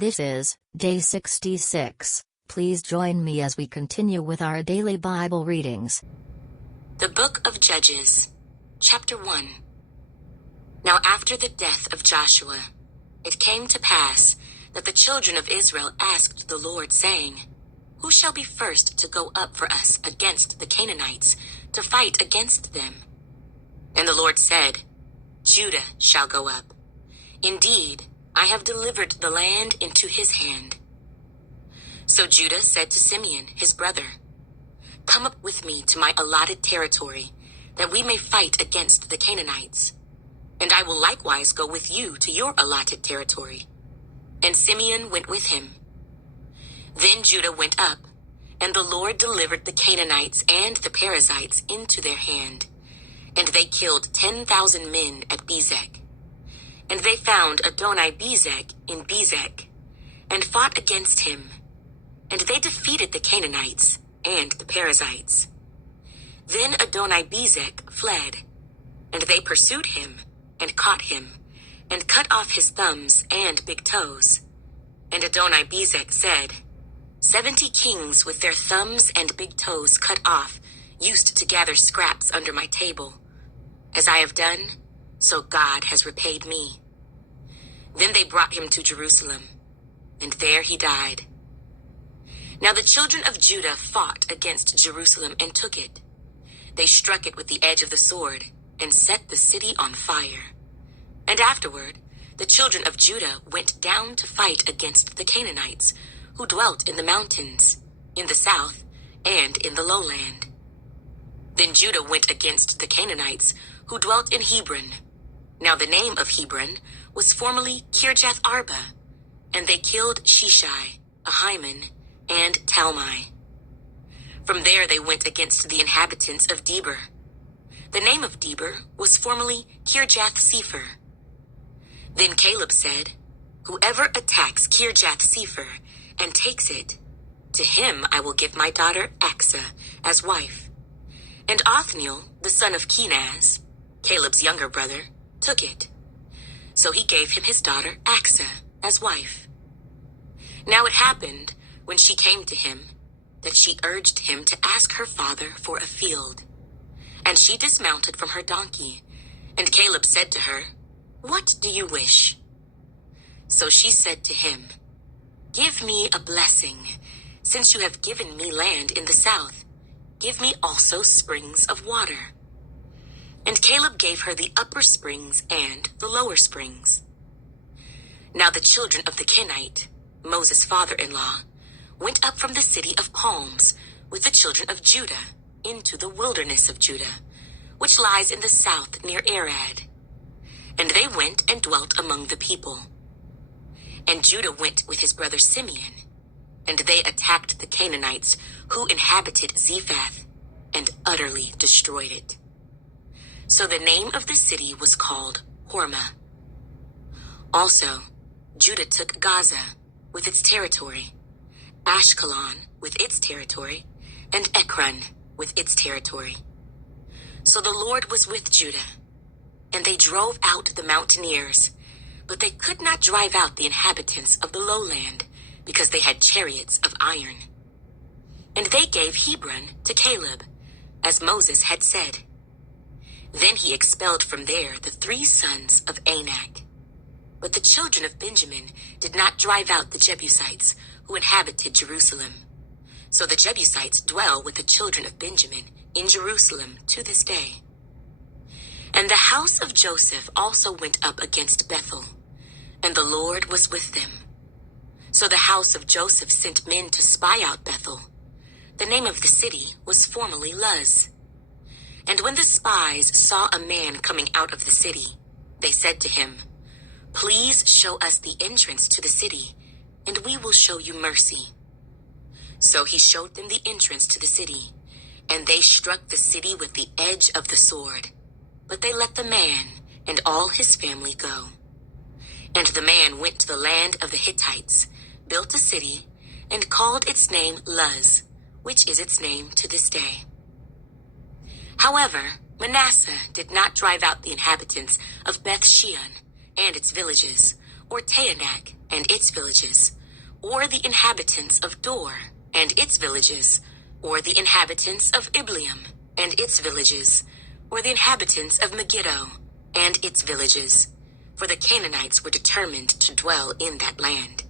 This is day 66. Please join me as we continue with our daily Bible readings. The Book of Judges, Chapter 1. Now after the death of Joshua, it came to pass that the children of Israel asked the Lord, saying, Who shall be first to go up for us against the Canaanites, to fight against them? And the Lord said, Judah shall go up. Indeed, I have delivered the land into his hand. So Judah said to Simeon, his brother, Come up with me to my allotted territory, that we may fight against the Canaanites. And I will likewise go with you to your allotted territory. And Simeon went with him. Then Judah went up, and the Lord delivered the Canaanites and the Perizzites into their hand. And they killed 10,000 men at Bezek. And they found Adoni-Bezek in Bezek, and fought against him. And they defeated the Canaanites and the Perizzites. Then Adoni-Bezek fled, and they pursued him, and caught him, and cut off his thumbs and big toes. And Adoni-Bezek said, 70 kings with their thumbs and big toes cut off used to gather scraps under my table. As I have done, so God has repaid me. Then they brought him to Jerusalem, and there he died. Now the children of Judah fought against Jerusalem and took it. They struck it with the edge of the sword, and set the city on fire. And afterward, the children of Judah went down to fight against the Canaanites, who dwelt in the mountains, in the south, and in the lowland. Then Judah went against the Canaanites, who dwelt in Hebron. Now the name of Hebron was formerly Kirjath Arba, and they killed Sheshai, Ahiman, and Talmai. From there they went against the inhabitants of Debir. The name of Debir was formerly Kirjath Sepher. Then Caleb said, Whoever attacks Kirjath Sepher and takes it, to him I will give my daughter Achsah as wife. And Othniel, the son of Kenaz, Caleb's younger brother, took it. So he gave him his daughter Achsah as wife. Now it happened, when she came to him, that she urged him to ask her father for a field. And she dismounted from her donkey, and Caleb said to her, What do you wish? So she said to him, Give me a blessing, since you have given me land in the south. Give me also springs of water. And Caleb gave her the upper springs and the lower springs. Now the children of the Kenite, Moses' father-in-law, went up from the city of palms with the children of Judah into the wilderness of Judah, which lies in the south near Arad. And they went and dwelt among the people. And Judah went with his brother Simeon, and they attacked the Canaanites who inhabited Zephath, and utterly destroyed it. So the name of the city was called Hormah. Also, Judah took Gaza with its territory, Ashkelon with its territory, and Ekron with its territory. So the Lord was with Judah, and they drove out the mountaineers, but they could not drive out the inhabitants of the lowland, because they had chariots of iron. And they gave Hebron to Caleb, as Moses had said. Then he expelled from there the 3 sons of Anak. But the children of Benjamin did not drive out the Jebusites who inhabited Jerusalem. So the Jebusites dwell with the children of Benjamin in Jerusalem to this day. And the house of Joseph also went up against Bethel, and the Lord was with them. So the house of Joseph sent men to spy out Bethel. The name of the city was formerly Luz. And when the spies saw a man coming out of the city, they said to him, Please show us the entrance to the city, and we will show you mercy. So he showed them the entrance to the city, and they struck the city with the edge of the sword. But they let the man and all his family go. And the man went to the land of the Hittites, built a city, and called its name Luz, which is its name to this day. However, Manasseh did not drive out the inhabitants of Beth Shean and its villages, or Taanach and its villages, or the inhabitants of Dor and its villages, or the inhabitants of Ibleam and its villages, or the inhabitants of Megiddo and its villages, for the Canaanites were determined to dwell in that land.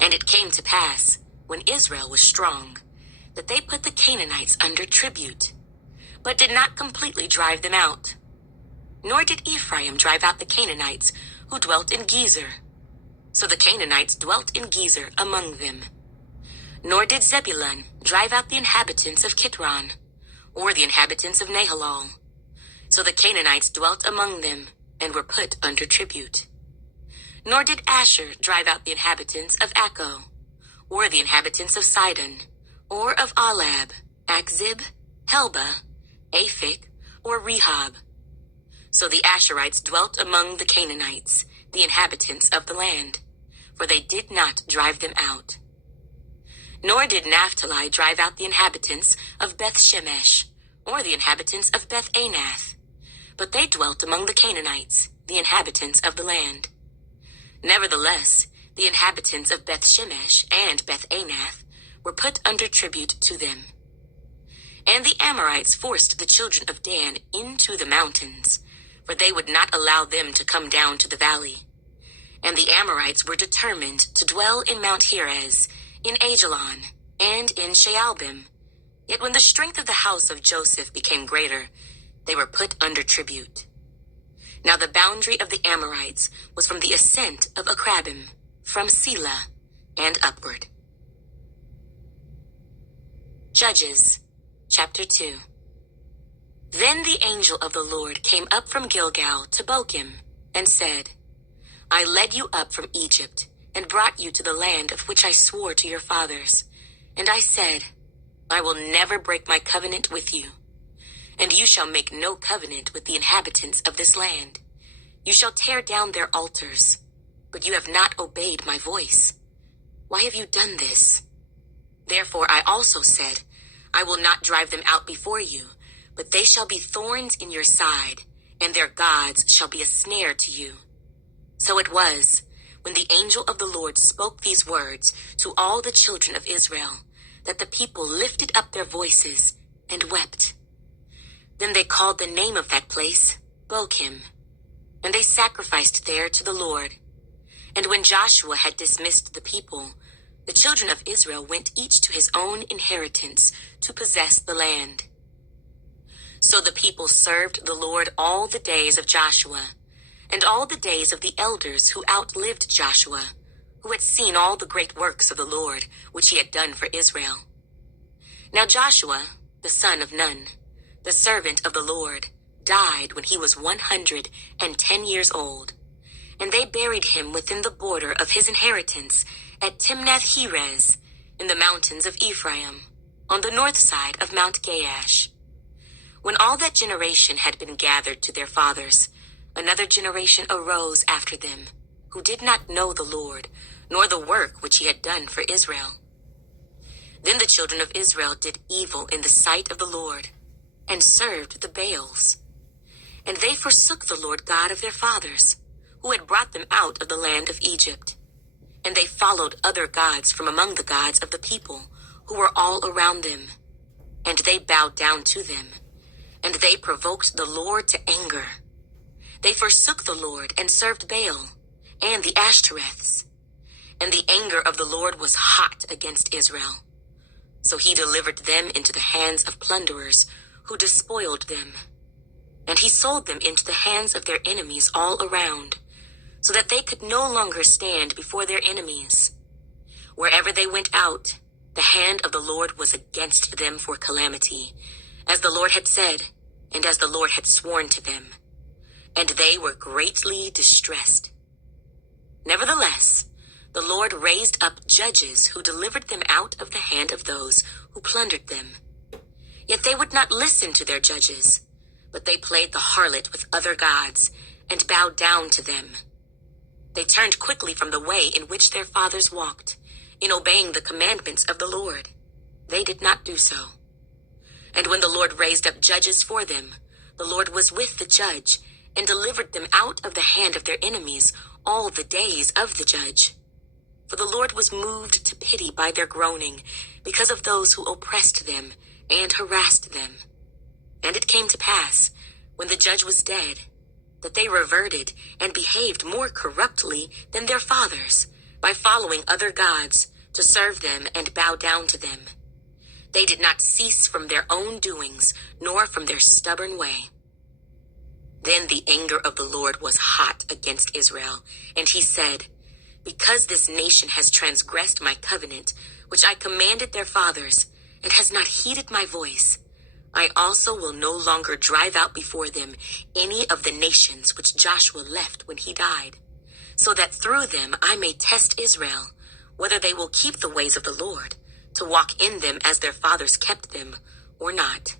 And it came to pass, when Israel was strong, that they put the Canaanites under tribute, but did not completely drive them out. Nor did Ephraim drive out the Canaanites who dwelt in Gezer. So the Canaanites dwelt in Gezer among them. Nor did Zebulun drive out the inhabitants of Kitron, or the inhabitants of Nahalal. So the Canaanites dwelt among them, and were put under tribute. Nor did Asher drive out the inhabitants of Akko, or the inhabitants of Sidon, or of Alab, Akzib, Helba, Aphik, or Rehob. So the Asherites dwelt among the Canaanites, the inhabitants of the land, for they did not drive them out. Nor did Naphtali drive out the inhabitants of Beth-Shemesh, or the inhabitants of Beth-Anath, but they dwelt among the Canaanites, the inhabitants of the land. Nevertheless, the inhabitants of Beth-Shemesh and Beth-Anath were put under tribute to them. And the Amorites forced the children of Dan into the mountains, for they would not allow them to come down to the valley. And the Amorites were determined to dwell in Mount Heres, in Ajalon, and in Shaalbim. Yet when the strength of the house of Joseph became greater, they were put under tribute. Now the boundary of the Amorites was from the ascent of Akrabim, from Selah, and upward. Judges, chapter 2. Then the angel of the Lord came up from Gilgal to Bochim, and said, I led you up from Egypt, and brought you to the land of which I swore to your fathers. And I said, I will never break my covenant with you. And you shall make no covenant with the inhabitants of this land. You shall tear down their altars, but you have not obeyed my voice. Why have you done this? Therefore I also said, I will not drive them out before you, but they shall be thorns in your side, and their gods shall be a snare to you. So it was, when the angel of the Lord spoke these words to all the children of Israel, that the people lifted up their voices and wept. Then they called the name of that place Bochim, and they sacrificed there to the Lord. And when Joshua had dismissed the people, the children of Israel went each to his own inheritance to possess the land. So the people served the Lord all the days of Joshua, and all the days of the elders who outlived Joshua, who had seen all the great works of the Lord, which he had done for Israel. Now Joshua, the son of Nun, the servant of the Lord, died when he was 110 years old, and they buried him within the border of his inheritance at Timnath-Heres, in the mountains of Ephraim, on the north side of Mount Gaash. When all that generation had been gathered to their fathers, another generation arose after them, who did not know the Lord, nor the work which he had done for Israel. Then the children of Israel did evil in the sight of the Lord, and served the Baals. And they forsook the Lord God of their fathers, who had brought them out of the land of Egypt. And they followed other gods from among the gods of the people, who were all around them. And they bowed down to them, and they provoked the Lord to anger. They forsook the Lord and served Baal, and the Ashtoreths. And the anger of the Lord was hot against Israel. So he delivered them into the hands of plunderers, who despoiled them. And he sold them into the hands of their enemies all around, so that they could no longer stand before their enemies. Wherever they went out, the hand of the Lord was against them for calamity, as the Lord had said, and as the Lord had sworn to them. And they were greatly distressed. Nevertheless, the Lord raised up judges who delivered them out of the hand of those who plundered them. Yet they would not listen to their judges, but they played the harlot with other gods, and bowed down to them. They turned quickly from the way in which their fathers walked, in obeying the commandments of the Lord. They did not do so. And when the Lord raised up judges for them, the Lord was with the judge, and delivered them out of the hand of their enemies all the days of the judge. For the Lord was moved to pity by their groaning, because of those who oppressed them and harassed them. And it came to pass, when the judge was dead, that they reverted and behaved more corruptly than their fathers, by following other gods to serve them and bow down to them. They did not cease from their own doings, nor from their stubborn way. Then the anger of the Lord was hot against Israel, and he said, Because this nation has transgressed my covenant, which I commanded their fathers, and has not heeded my voice, I also will no longer drive out before them any of the nations which Joshua left when he died, so that through them I may test Israel, whether they will keep the ways of the Lord, to walk in them as their fathers kept them, or not.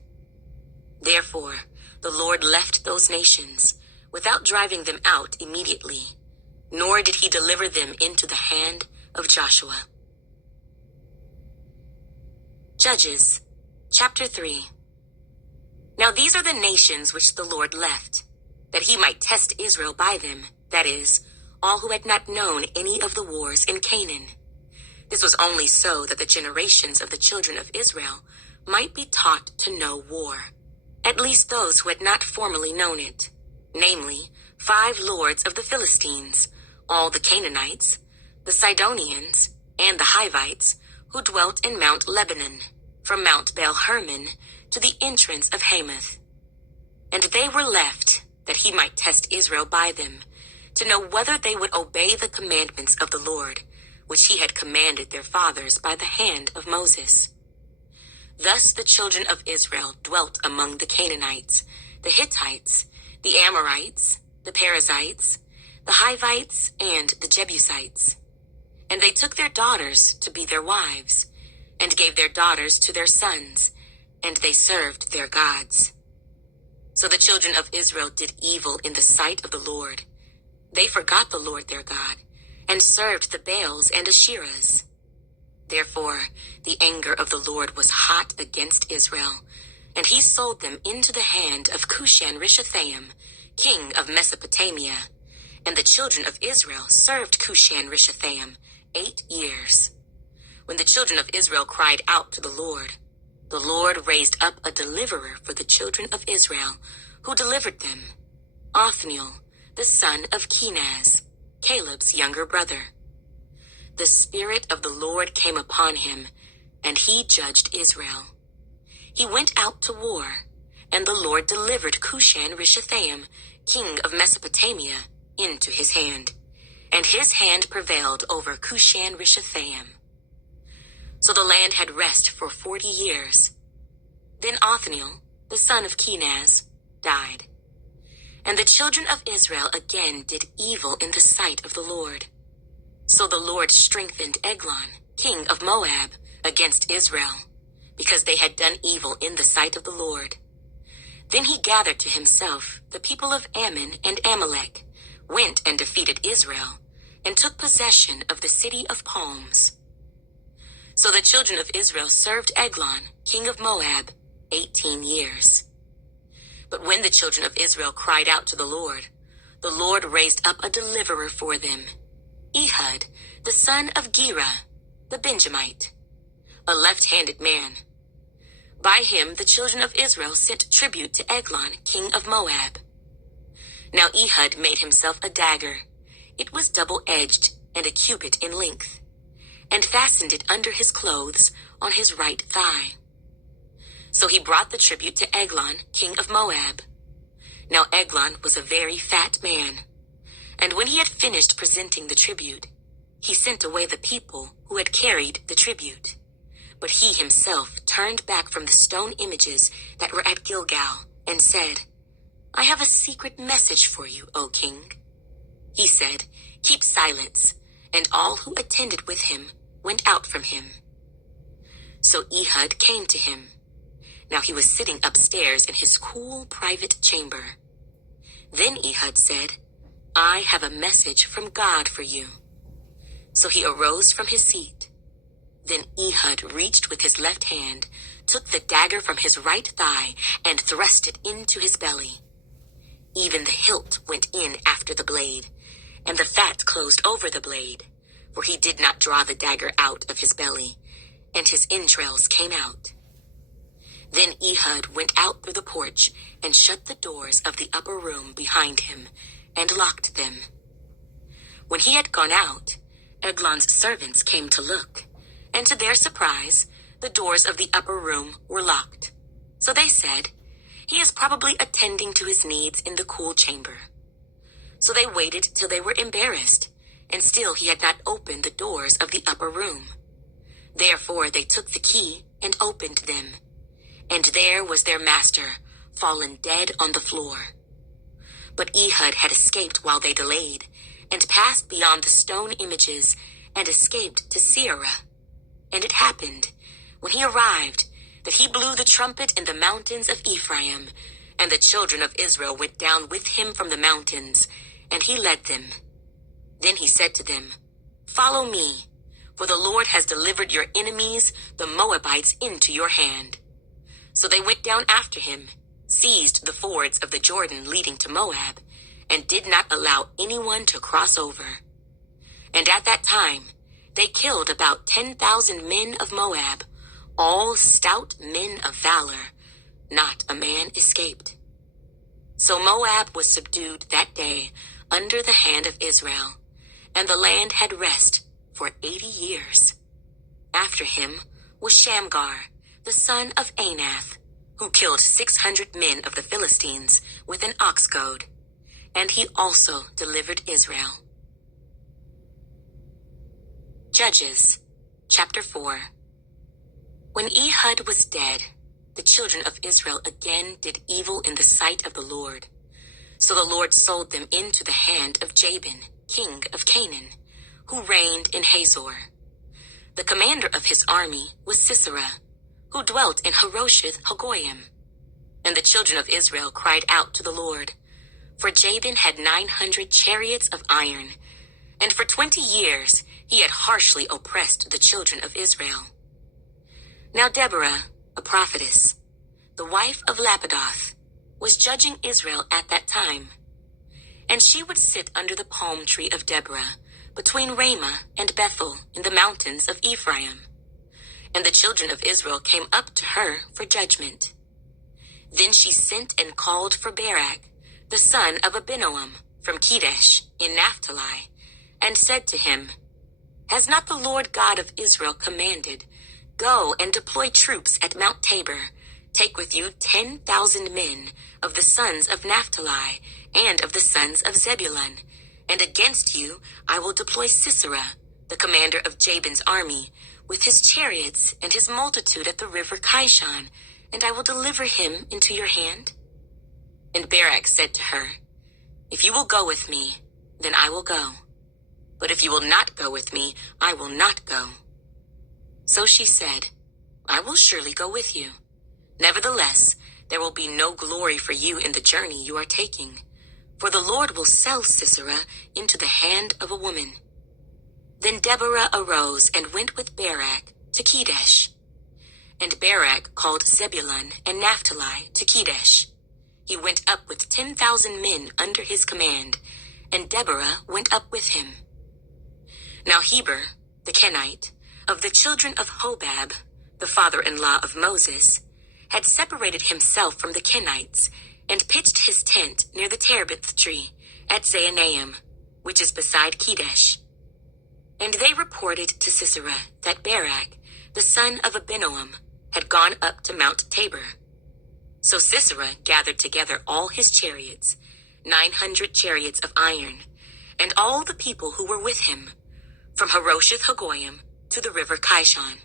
Therefore, the Lord left those nations, without driving them out immediately, nor did he deliver them into the hand of Joshua. Judges, chapter 3. Now these are the nations which the Lord left, that he might test Israel by them, that is, all who had not known any of the wars in Canaan. This was only so that the generations of the children of Israel might be taught to know war, at least those who had not formerly known it, namely, 5 lords of the Philistines, all the Canaanites, the Sidonians, and the Hivites, who dwelt in Mount Lebanon, from Mount Baal-Hermon to the entrance of Hamath. And they were left, that he might test Israel by them, to know whether they would obey the commandments of the Lord, which he had commanded their fathers by the hand of Moses. Thus the children of Israel dwelt among the Canaanites, the Hittites, the Amorites, the Perizzites, the Hivites, and the Jebusites. And they took their daughters to be their wives, and gave their daughters to their sons, and they served their gods. So the children of Israel did evil in the sight of the Lord. They forgot the Lord their God, and served the Baals and Asherahs. Therefore the anger of the Lord was hot against Israel, and he sold them into the hand of Cushan-Rishathaim, king of Mesopotamia. And the children of Israel served Cushan-Rishathaim 8 years. When the children of Israel cried out to the Lord raised up a deliverer for the children of Israel, who delivered them, Othniel, the son of Kenaz, Caleb's younger brother. The Spirit of the Lord came upon him, and he judged Israel. He went out to war, and the Lord delivered Cushan-Rishathaim, king of Mesopotamia, into his hand, and his hand prevailed over Cushan-Rishathaim. So the land had rest for 40 years. Then Othniel, the son of Kenaz, died. And the children of Israel again did evil in the sight of the Lord. So the Lord strengthened Eglon, king of Moab, against Israel, because they had done evil in the sight of the Lord. Then he gathered to himself the people of Ammon and Amalek, went and defeated Israel, and took possession of the city of palms. So the children of Israel served Eglon, king of Moab, 18 years. But when the children of Israel cried out to the Lord raised up a deliverer for them, Ehud, the son of Gera, the Benjamite, a left-handed man. By him the children of Israel sent tribute to Eglon, king of Moab. Now Ehud made himself a dagger. It was double-edged and a cubit in length, and fastened it under his clothes on his right thigh. So he brought the tribute to Eglon, king of Moab. Now Eglon was a very fat man, and when he had finished presenting the tribute, he sent away the people who had carried the tribute. But he himself turned back from the stone images that were at Gilgal, and said, I have a secret message for you, O king. He said, Keep silence, and all who attended with him went out from him. So Ehud came to him. Now he was sitting upstairs in his cool private chamber. Then Ehud said, I have a message from God for you. So he arose from his seat. Then Ehud reached with his left hand, took the dagger from his right thigh, and thrust it into his belly. Even the hilt went in after the blade, and the fat closed over the blade, for he did not draw the dagger out of his belly, and his entrails came out. Then Ehud went out through the porch and shut the doors of the upper room behind him and locked them. When he had gone out, Eglon's servants came to look, and to their surprise, the doors of the upper room were locked. So they said, "He is probably attending to his needs in the cool chamber." So they waited till they were embarrassed, and still he had not opened the doors of the upper room. Therefore they took the key and opened them, and there was their master, fallen dead on the floor. But Ehud had escaped while they delayed, and passed beyond the stone images, and escaped to Seirah. And it happened, when he arrived, that he blew the trumpet in the mountains of Ephraim, and the children of Israel went down with him from the mountains, and he led them. Then he said to them, "Follow me, for the Lord has delivered your enemies, the Moabites, into your hand." So they went down after him, seized the fords of the Jordan leading to Moab, and did not allow anyone to cross over. And at that time, they killed about 10,000 men of Moab, all stout men of valor. Not a man escaped. So Moab was subdued that day under the hand of Israel, and the land had rest for 80 years. After him was Shamgar, the son of Anath, who killed 600 men of the Philistines with an ox goad, and he also delivered Israel. Judges, chapter 4. When Ehud was dead, the children of Israel again did evil in the sight of the Lord. So the Lord sold them into the hand of Jabin, king of Canaan, who reigned in Hazor. The commander of his army was Sisera, who dwelt in Harosheth Hagoyim. And the children of Israel cried out to the Lord, for Jabin had 900 chariots of iron, and for 20 years he had harshly oppressed the children of Israel. Now Deborah, a prophetess, the wife of Lapidoth, was judging Israel at that time. And she would sit under the palm tree of Deborah, between Ramah and Bethel in the mountains of Ephraim. And the children of Israel came up to her for judgment. Then she sent and called for Barak, the son of Abinoam, from Kedesh in Naphtali, and said to him, "Has not the Lord God of Israel commanded, go and deploy troops at Mount Tabor, take with you 10,000 men of the sons of Naphtali and of the sons of Zebulun, and against you I will deploy Sisera, the commander of Jabin's army, with his chariots and his multitude at the river Kishon, and I will deliver him into your hand?" And Barak said to her, "If you will go with me, then I will go. But if you will not go with me, I will not go." So she said, "I will surely go with you. Nevertheless, there will be no glory for you in the journey you are taking, for the Lord will sell Sisera into the hand of a woman." Then Deborah arose and went with Barak to Kedesh. And Barak called Zebulun and Naphtali to Kedesh. He went up with 10,000 men under his command, and Deborah went up with him. Now Heber, the Kenite, of the children of Hobab, the father-in-law of Moses, had separated himself from the Kenites, and pitched his tent near the terebinth tree at Zaanaim, which is beside Kedesh. And they reported to Sisera that Barak, the son of Abinoam, had gone up to Mount Tabor. So Sisera gathered together all his chariots, 900 chariots of iron, and all the people who were with him, from Harosheth Hagoyim to the river Kishon.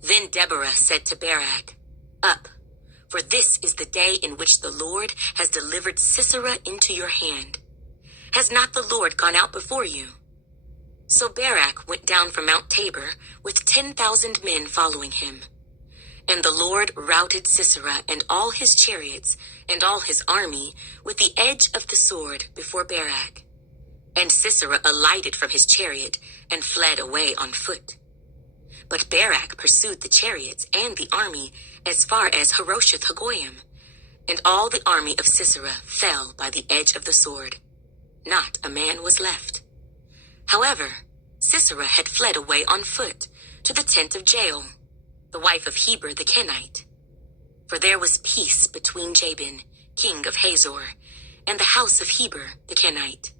Then Deborah said to Barak, "Up, for this is the day in which the Lord has delivered Sisera into your hand. Has not the Lord gone out before you?" So Barak went down from Mount Tabor with 10,000 men following him. And the Lord routed Sisera and all his chariots and all his army with the edge of the sword before Barak. And Sisera alighted from his chariot and fled away on foot. But Barak pursued the chariots and the army as far as Harosheth Hagoyim, and all the army of Sisera fell by the edge of the sword. not a man was left. However, Sisera had fled away on foot to the tent of Jael, the wife of Heber the Kenite. For there was peace between Jabin, king of Hazor, and the house of Heber the Kenite.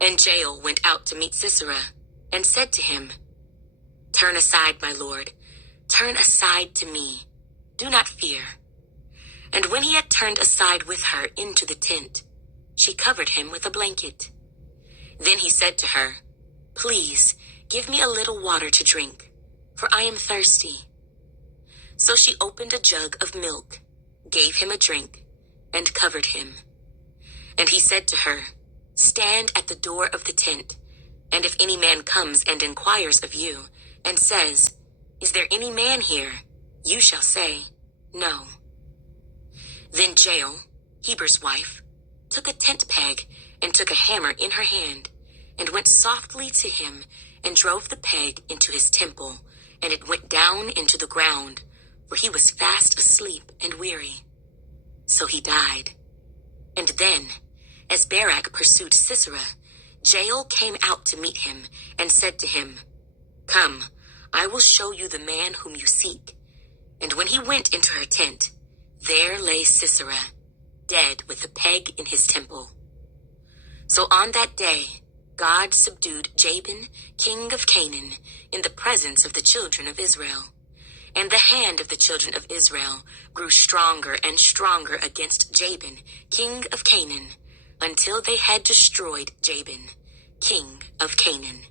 And Jael went out to meet Sisera, and said to him, "Turn aside, my lord, turn aside to me, do not fear." And when he had turned aside with her into the tent, she covered him with a blanket. Then he said to her, "Please, give me a little water to drink, for I am thirsty." So she opened a jug of milk, gave him a drink, and covered him. And he said to her, "Stand at the door of the tent, and if any man comes and inquires of you, and says, 'Is there any man here?' you shall say, 'No.'" Then Jael, Heber's wife, took a tent peg and took a hammer in her hand, and went softly to him and drove the peg into his temple, and it went down into the ground, for he was fast asleep and weary. So he died. And then, as Barak pursued Sisera, Jael came out to meet him and said to him, "Come, I will show you the man whom you seek." And when he went into her tent, there lay Sisera, dead with the peg in his temple. So on that day, God subdued Jabin, king of Canaan, in the presence of the children of Israel. And the hand of the children of Israel grew stronger and stronger against Jabin, king of Canaan, until they had destroyed Jabin, king of Canaan.